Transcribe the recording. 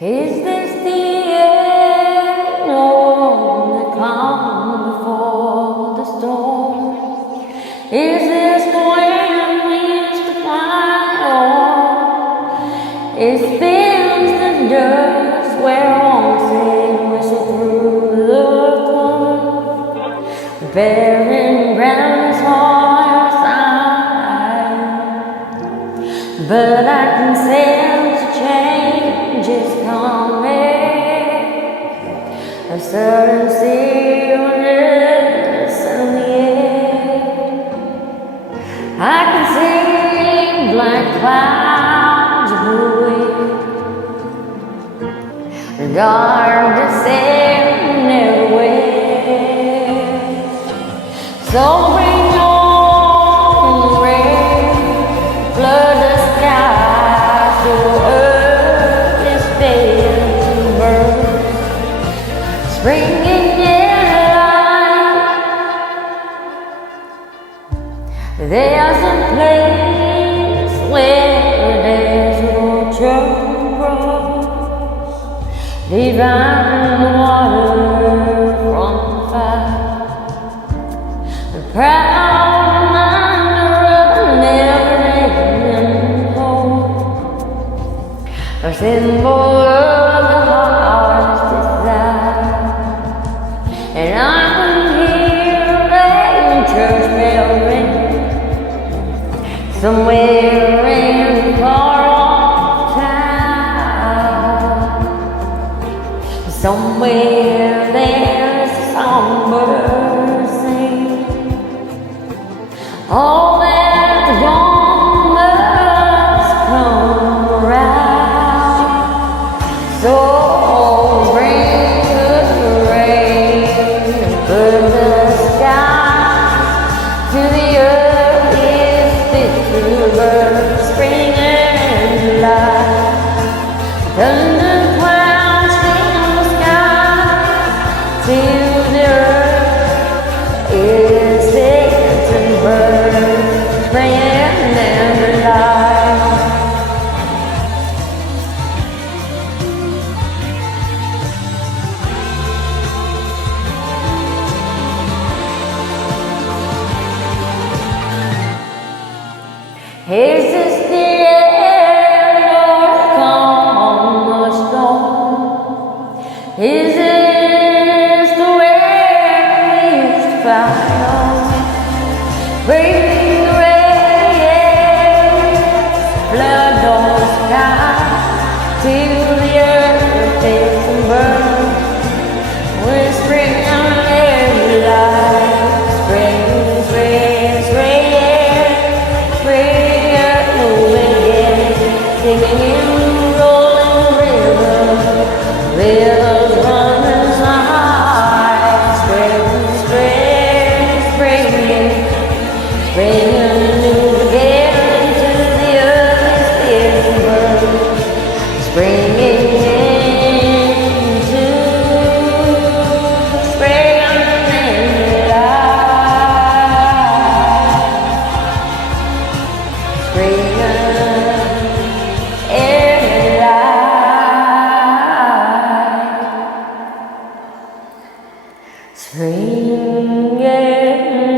Is this the end of the calm before the storm? Is this when we used to fly on? Is this the dust where all sing whistle through the storm? Bearing ground is hard side, but I can sense change is coming. A certain stillness in the air. I can see black clouds brewing, dark descending everywhere. So bring on the rain, flood the sky so earth is dead to burn. Spring in your life. There's a place where there's no trouble, divine the water from the fire. The proud reminder of a never-ending hope, a symbol of the heart's desire. And I can hear a church bell ring somewhere in far-off town. Somewhere there's a songbird sing. All that dawn must come around. So bring the rain and put the sky to the earth is fit to burn. Spring and July, thunder clouds fill the sky till the earth is fit to burn. Spring and July. Is this the end or come a storm? Is this the way we used to fly on? Breaking the rain, flood on the sky till the earth is burn. With spring and July, spring, spring, spring, spring. Singing in rolling rivers, rivers running high. Spring, spring, spring, spring, a new beginning to the earth is birth. Springing into spring and July. Spring. Spring and